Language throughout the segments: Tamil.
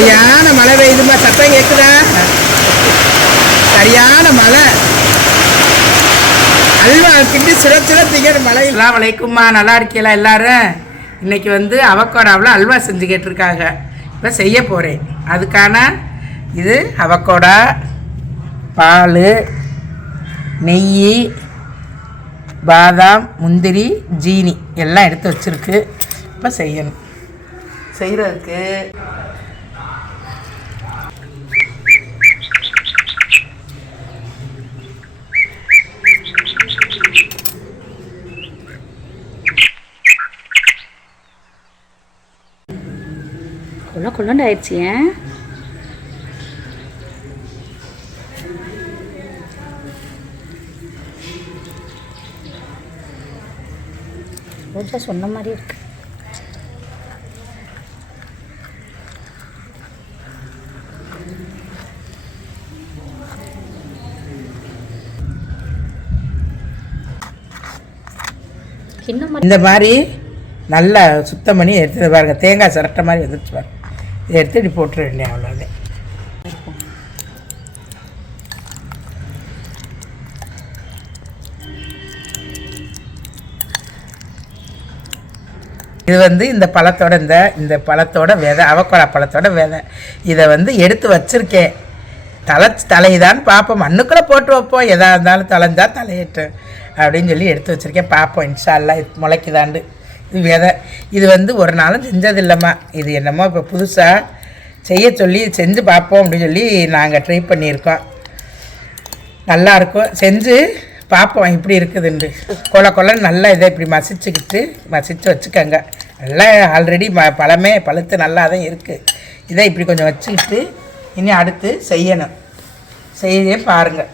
சரியான மழை பெய்யுதுமா, சத்தம் கேட்குதா? சரியான மழை. அல்வா கிண்டி சுட திங்கிற மழை. எல்லாம் வலைக்குமா, நல்லா இருக்கீங்களா எல்லாரும்? இன்னைக்கு வந்து அவக்கோடாவில் அல்வா செஞ்சு கேட்டிருக்காங்க. இப்போ செய்ய போகிறேன். அதுக்கான இது அவக்கோடா, பால், நெய், பாதாம், முந்திரி, ஜீனி எல்லாம் எடுத்து வச்சுருக்கு. இப்போ செய்யணும். செய்கிறதுக்கு கொள்ளண்டு ஆயிடுச்சு. ரோஜா சொன்ன மாதிரி இருக்கு. இந்த மாதிரி நல்லா சுத்தம் பண்ணி எடுத்து பாருங்க. தேங்காய் சிரட்டை மாதிரி வந்துச்சு பாருங்க. இதை எடுத்து இப்படி போட்டுற வேண்டிய அவ்வளோதான். இது வந்து இந்த பழத்தோட இந்த பழத்தோட விதை, அவக்கோடா பழத்தோட விதை. இதை வந்து எடுத்து வச்சுருக்கேன். தலையுதான்னு பார்ப்போம். மண்ணுக்குள்ளே போட்டு வைப்போம். எதாக இருந்தாலும் தலைஞ்சா தலையிட்டேன் அப்படின்னு சொல்லி எடுத்து வச்சுருக்கேன். பார்ப்போம் இன்ஷா அல்லாஹ் இது முளைக்குதாண்டு. இது விதை. இது வந்து ஒரு நாளும் செஞ்சது இல்லைம்மா. இது என்னமோ இப்போ புதுசாக செய்ய சொல்லி செஞ்சு பார்ப்போம் அப்படின்னு சொல்லி நாங்கள் ட்ரை பண்ணியிருக்கோம். நல்லாயிருக்கும். செஞ்சு பார்ப்போம் இப்படி இருக்குதுண்டு. கொலன்னு நல்லா இதை இப்படி மசிச்சு வச்சுக்கோங்க. நல்லா ஆல்ரெடி பழமே பழுத்து நல்லா தான் இருக்குது. இதை இப்படி கொஞ்சம் வச்சுக்கிட்டு இனி அடுத்து செய்யணும். செய்ய பாருங்கள்.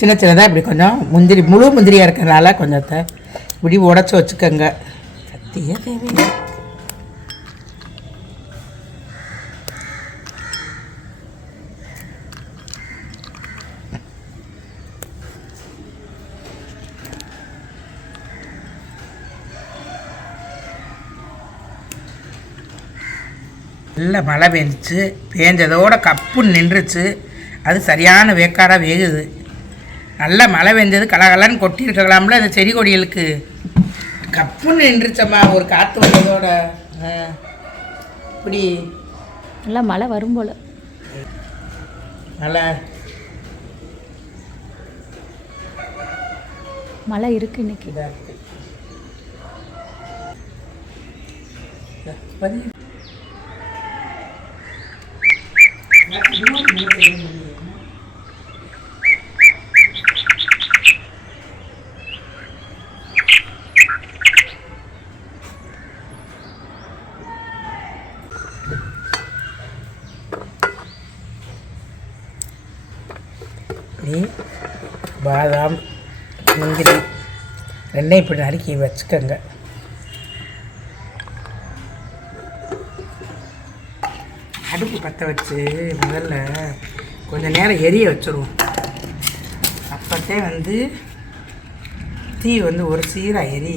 சின்னதாக இப்படி கொஞ்சம் முந்திரி, முழு முந்திரியாக இருக்கிறனால கொஞ்சத்தை இப்படி உடச்சி வச்சுக்கோங்க. கத்தியே தேவையில்லை. நல்லா மழை பெஞ்சிச்சு. பேஞ்சதோட கப்புன்னு நின்றுச்சு. அது சரியான வேக்காடாக வேகுது. நல்லா மழை பெஞ்சது கலகலன்னு கொட்டியிருக்கலாம்ல அந்த செடி கொடிகளுக்கு. கப்புன்னு நின்றுச்சம்மா ஒரு காற்று வந்ததோட. இப்படி நல்லா மழை வரும் போல். மழை இருக்குது இன்னைக்கு. இதாக இருக்குது. பாதாம், முந்திரி ரெண்டையும் இப்படி நறுக்கி வச்சுக்கோங்க. அடுப்பு பற்ற வச்சு முதல்ல கொஞ்சம் நேரம் எரிய வச்சுருவோம். அப்போத்தே வந்து தீ வந்து ஒரு சீராக எரி.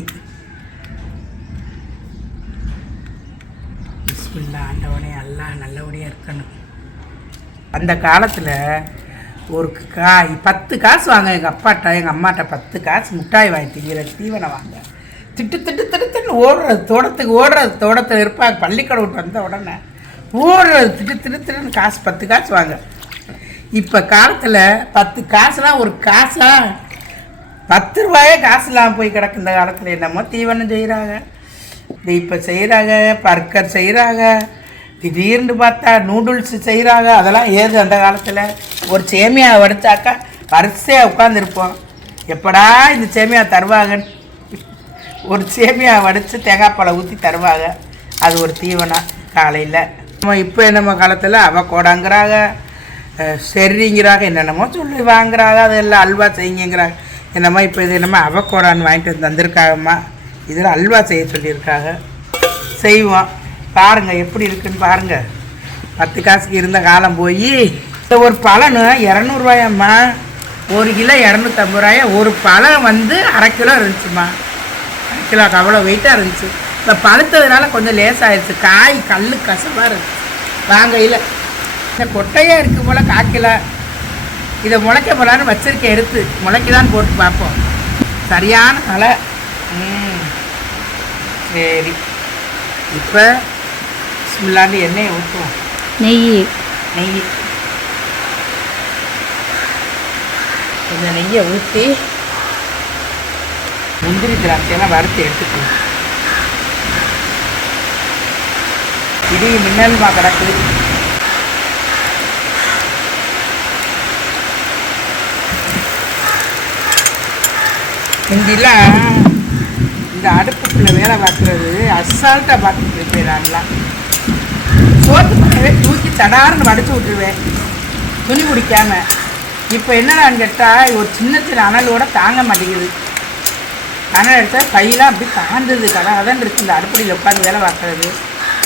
பிஸ்மில்லா, ஆண்டவனே எல்லாம் நல்லபடியாக இருக்கணும். அந்த காலத்தில் ஒரு 10 காசு வாங்க எங்கள் அப்பாட்ட எங்கள் அம்மாட்ட 10 காசு மிட்டாய் வாங்கி திங்கிற தீவனம் வாங்க. திட்டுன்னு ஓடுறது தோட்டத்தில் இருப்பாங்க. பள்ளிக்கூடம் விட்டு வந்த உடனே ஓடுறது திட்டுன்னு காசு 10 காசு வாங்க. இப்போ காலத்தில் 10 காசுலாம் ஒரு காசா? 10 ரூபாயே காசு இல்லாமல் போய் கிடக்கு. இந்த காலத்தில் என்னமோ தீவனம் செய்கிறாங்க. இப்போ செய்கிறாங்க, பர்கர் செய்கிறாங்க, திடீர்னு பார்த்தா நூடுல்ஸ் செய்கிறாங்க. அதெல்லாம் ஏது அந்த காலத்தில்? ஒரு சேமியா வடித்தாக்கா வரிசையாக உட்காந்துருப்போம். எப்படா இந்த சேமியா தருவாங்கன்னு. ஒரு சேமியா வடித்து தேங்காய் பழம் ஊற்றி தருவாங்க. அது ஒரு தீவனம் காலையில். நம்ம இப்போ நம்ம காலத்தில் அவக்கோடாங்கிறாங்க, செர்ரிங்கிறாங்க, என்னென்னமோ சொல்லி வாங்குறாங்க. அதெல்லாம் அல்வா செய்யுங்கிறாங்க. என்னம்மா இப்போ இது என்னம்மா அவக்கோடான்னு வாங்கிட்டு வந்து தந்திருக்காங்கம்மா. இதில் அல்வா செய்ய சொல்லியிருக்காங்க. செய்வோம். பாருங்கள் எப்படி இருக்குன்னு பாருங்கள். 10 காசுக்கு இருந்த காலம் போய் ஒரு பழம் 200 ரூபாயம்மா. 1 கிலோ 250 ரூபாயா. ஒரு பழம் வந்து 1/2 கிலோ இருந்துச்சுமா. 1/2 கிலோக்கு அவ்வளோ வெயிட்டாக இருந்துச்சு. இப்போ பழுத்ததுனால கொஞ்சம் லேசாகிடுச்சு. காய் கல் கசப்பாக இருந்துச்சு. வாங்கையில் இந்த கொட்டையாக இருக்குது போல் காய்க்கல. இதை முளைக்க போலான்னு வச்சிருக்கேன், எடுத்து முளைக்குதான் போட்டு பார்ப்போம். சரியான தலை. சரி, இப்போ பிஸ்மில்லான்னு எண்ணெயை ஊற்றுவோம். நெய் கொஞ்சம் நெய்யை ஊற்றி முந்திரி திராட்சையெல்லாம் வறுத்து எடுத்துக்கணும். இடி மின்னல்மா கிடக்குது. முந்திலாம் இந்த அடுப்புக்குள்ள வேலை பார்க்குறது அசால்ட்டாக பார்த்துட்டு இருப்பேன். நான்லாம் சோத்து பண்ணவே தூக்கி தடாருன்னு வடித்து விட்டுருவேன் துணி பிடிக்காம. இப்போ என்னடான்னு கேட்டால் ஒரு சின்ன சின்ன அனலோட தாங்க மாட்டேங்குது. அனல் எடுத்தால் கையெல்லாம் அப்படி காந்துது. கதான் இருக்குது இந்த அடுப்படியில் உட்காந்து வேலை பார்க்குறது.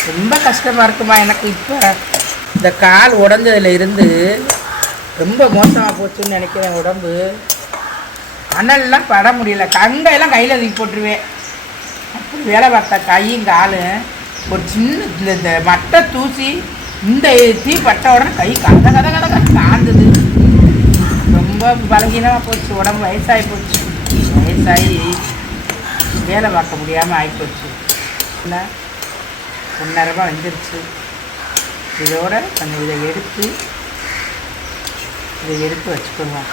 ரொம்ப கஷ்டமாக இருக்குமா எனக்கு. இப்போ இந்த கால் உடஞ்சதுல இருந்து ரொம்ப மோசமாக போச்சுன்னு நினைக்கிறேன் உடம்பு. அனல்லாம் பட முடியல. கங்கையெல்லாம் கையில் தூக்கி போட்டுருவேன். அப்படி வேலை பார்த்தா கையும் காலும் ஒரு சின்ன இந்த மட்டை தூசி இந்த தீ பட்ட உடனே கை கத காந்துது. ரொம்ப பலகீனமாக போச்சு உடம்பு. வயசாகி போச்சு. வயசாகி வேலை பார்க்க முடியாமல் ஆகிப்போச்சு. இல்லை 1 நேரமாக வந்துருச்சு. இதோட கொஞ்சம் இதை எடுத்து வச்சுக்குவோம்.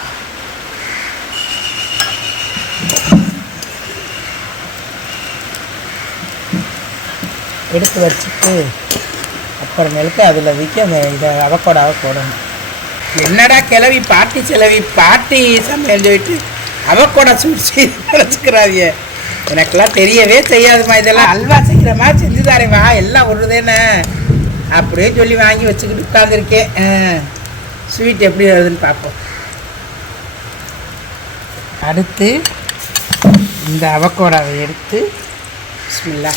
எடுத்து வச்சுட்டு அப்புறமேலுக்கு அதில் இதை அவக்கோடாவை போடணும். என்னடா கிளவி பாட்டி சமையல் சொல்லிட்டு அவக்கோடா சூழ்ச்சி நினச்சிக்கிறாதிய. எனக்கெல்லாம் தெரியவே செய்யாதுமா. இதெல்லாம் அல்வா செய்கிற மாதிரி செஞ்சு தாரேவா, எல்லாம் ஒன்றுதானே அப்படியே சொல்லி வாங்கி வச்சுக்கிட்டு உட்காந்துருக்கேன். ஸ்வீட் எப்படி வருதுன்னு பார்ப்போம். அடுத்து இந்த அவக்கோடாவை எடுத்து பிஸ்மில்லா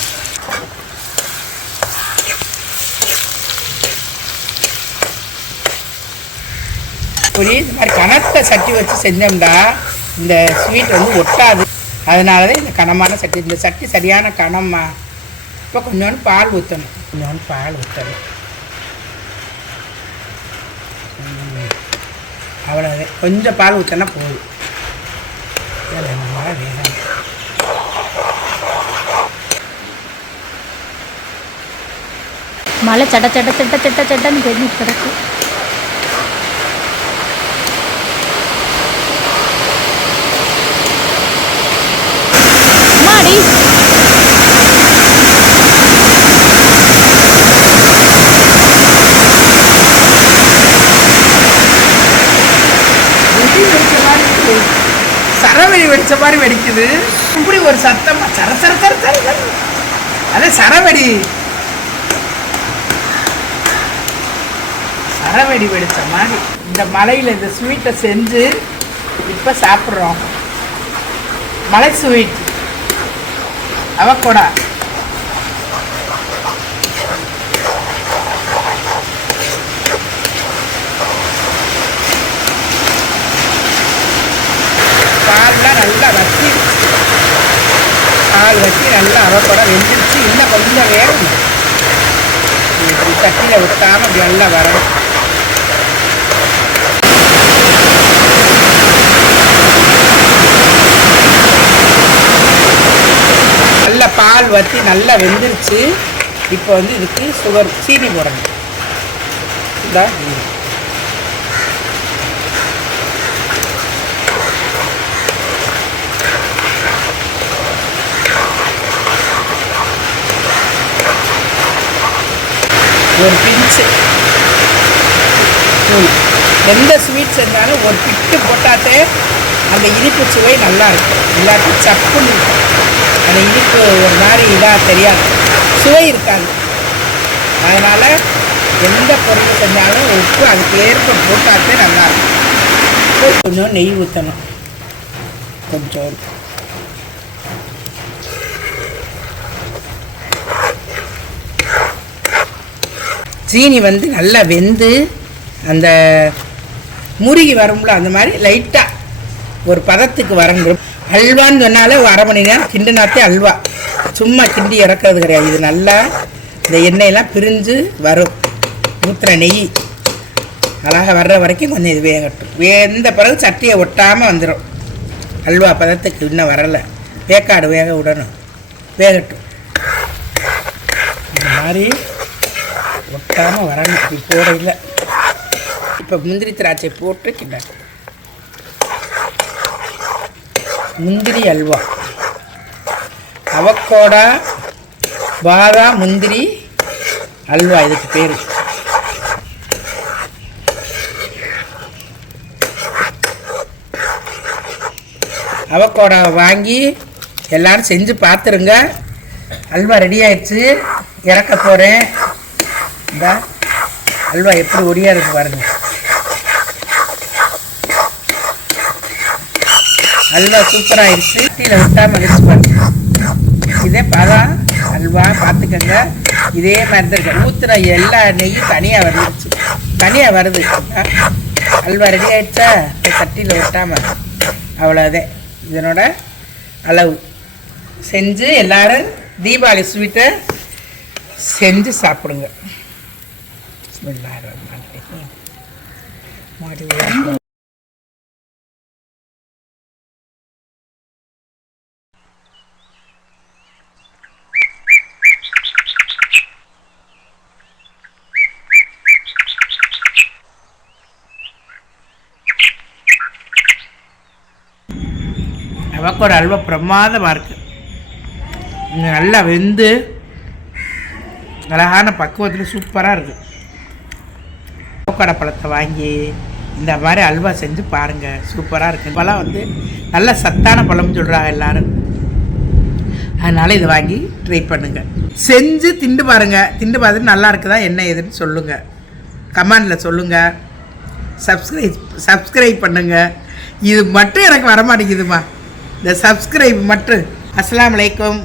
ஒரு இந்த மாதிரி கனத்த சட்டி வச்சு செஞ்சோம்டா இந்த ஸ்வீட் வந்து ஒட்டாது. அதனால தான் இந்த கனமான சட்டி. இந்த சட்டி சரியான கனம்மா. இப்போ கொஞ்சோண்டு பால் ஊற்றணும். அவ்வளோதான். கொஞ்சம் பால் ஊற்றினா போதும். வேகம் மழை சட்டன்னு பெஞ்சு கிடக்கு. சரவெடி வெடிச்ச மாதிரி வெடிக்குது. இப்படி ஒரு சத்தமா சர சர சர சர. அதே சரவெடி வெடிச்ச மாதிரி. இந்த மலையில் இந்த ஸ்வீட்டை செஞ்சு இப்போ சாப்பிட்றோம். மலை ஸ்வீட் அவக்கோடா. பால்லாம் நல்லா வச்சு நல்லா அவக்கோடா வெந்துருச்சு. இன்னும் கொஞ்சம் வேகும். இப்படி சட்டியில் விட்டாமல் அப்படி நல்லா வரணும். நல்லா பால் வற்றி நல்லா வெந்துருச்சு. இப்போ வந்து இதுக்கு சீனி போடணும். இதான் ஒரு பிஞ்சு தூள். எந்த ஸ்வீட் செஞ்சாலும் ஒரு பிட்டு போட்டாத்தே அந்த இனிப்பு சுவை நல்லா இருக்கும். இல்லாட்டி சப்புன்னு இருக்கும். அந்த இனிப்பு ஒரு மாதிரி இதாக தெரியாது, சுவை இருக்காது. அதனால் எந்த பொருள் செஞ்சாலும் உப்பு அதுக்கு ஏற்ப போட்டாத்தே நல்லாயிருக்கும். கொஞ்சம் நெய் ஊற்றணும். கொஞ்சம் சீனி வந்து நல்லா வெந்து அந்த முருகி வரும்ல, அந்த மாதிரி லைட்டாக ஒரு பதத்துக்கு வரணும். அல்வான்னு சொன்னாலே ஒரு 1/2 மணி நேரம் கிண்டுனாத்தே அல்வா. சும்மா கிண்டி இறக்கிறது கிடையாது. இது நல்லா இந்த எண்ணெயெல்லாம் பிரிஞ்சு வரும். ஊற்றுற நெய் அழகாக வர்ற வரைக்கும் கொஞ்சம் இது வேகட்டும். வெந்த பிறகு சட்டியை ஒட்டாமல் வந்துடும். அல்வா பதத்துக்கு இன்னும் வரலை, வேக்காடு வேக விடணும், வேகட்டும். இந்த மாதிரி ஒட்டாமல் வரணும். இப்படி போட இல்லை. இப்போ முந்திரி திராட்சை போட்டு கிண்ட. முந்திரி அல்வா, அவக்கோடா பாதாம் முந்திரி அல்வா இதுக்கு பேர். அவக்கோடா வாங்கி எல்லோரும் செஞ்சு பார்த்துருங்க. அல்வா ரெடி ஆயிடுச்சு, இறக்க போகிறேன். இந்த அல்வா எப்படி ஒடியாக இருக்கு பாருங்கள். அல்வா சூப்பராகிடுச்சு. டீயில் விட்டாமல் வச்சு பாருங்க. இதே பாதாம் அல்வா பார்த்துக்கங்க. இதே மாதிரி தான் இருக்கு. ஊற்றுற எல்லா நெய்யும் தனியாக வருது. அல்வா ரெடி ஆகிடுச்சா? சட்டியில் விட்டாமல் அவ்வளோதான் இதனோட அளவு. செஞ்சு எல்லோரும் தீபாவளி ஸ்வீட்டை செஞ்சு சாப்பிடுங்க. அவக்கோட அல்வா பிரமாதமாக இருக்குது. நல்லா வெந்து அழகான பக்குவத்தில் சூப்பராக இருக்குது. அவக்கோட பழத்தை வாங்கி இந்த மாதிரி அல்வா செஞ்சு பாருங்கள், சூப்பராக இருக்குது. பழம் வந்து நல்ல சத்தான பழம்னு சொல்கிறாங்க எல்லோரும். அதனால் இது வாங்கி ட்ரை பண்ணுங்கள், செஞ்சு திண்டு பாருங்கள். திண்டு பார்த்துட்டு நல்லா இருக்குதா என்ன ஏதுன்னு சொல்லுங்கள், கமெண்டில் சொல்லுங்கள். சப்ஸ்கிரைப் பண்ணுங்கள். இது மட்டும் எனக்கு வரமாட்டேங்குதுமா, இந்த சப்ஸ்கிரைப் மட்டும். அஸ்ஸலாமு அலைக்கும்.